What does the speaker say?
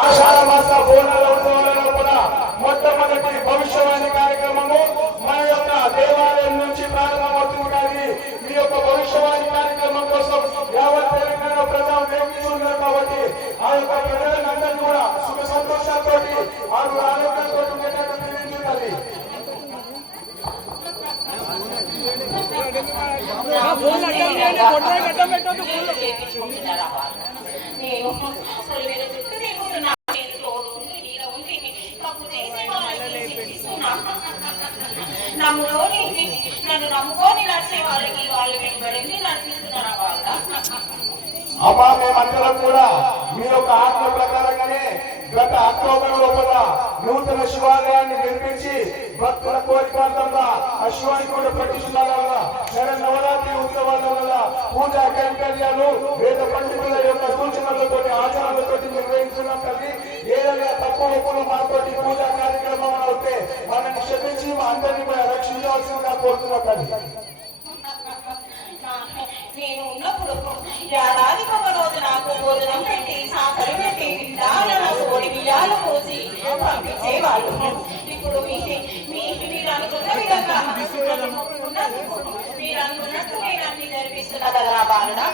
ఆషాఢ మాస బోనాల ఉత్సవాలలో కూడా మొట్టమొదటి భవిష్యవాణి కార్యక్రమము మన యొక్క దేవాలయం నుంచి ప్రారంభమవుతుంది. కానీ ఈ యొక్క భవిష్యవాణి కార్యక్రమం కోసం యావత్ తెలంగాణ ప్రజలు వేచిస్తున్నారు. కాబట్టి ఆ యొక్క ప్రజలందరినీ కూడా సుఖ సంతోషాలతో వారు ఆరోగ్యంతో ఉండేటట్టు తెలియజేయాలి. నన్ను నమ్ముకొని నడిచే వాళ్ళకి వాళ్ళు వెంబడింది నడిపిస్తున్నారా వాళ్ళ అమ్మా మేమందరం కూడా మీ యొక్క ఆత్మ ప్రకారంగానే గత అక్టోబర్ లోపల నూతన శివాలయాన్ని నిర్మించి భక్తుల కోరికాంతంగా ఆ శివాన్ని కూడా ప్రతిష్ఠించాల శరన్నవరాత్రి ఉత్సవాల వల్ల పూజా కైంకర్యాలు వేద పండితుల యొక్క సూచనలతో ఆచారాలతో నిర్వహించున్నాం. తల్లి ఏదైనా తప్పు ఒప్పులు మాతోటి పూజా కార్యక్రమం అవుతే వాళ్ళని క్షమించి మా అందరినీ కూడా రక్షించవలసిందిగా కోరుతున్నాం. తల్లి నేను ఉన్నప్పుడు ఏడాది ఒక రోజు నాకు భోజనం పెట్టి సాకలు పెట్టి నాకు ఒడి బియ్యాలు పోసి పంపించేవాళ్ళు. ఇప్పుడు మీరు అనుకున్న విధంగా మీరు అనుకున్నట్టు నేను అన్ని జరిపిస్తున్నా కదా బాలుడా.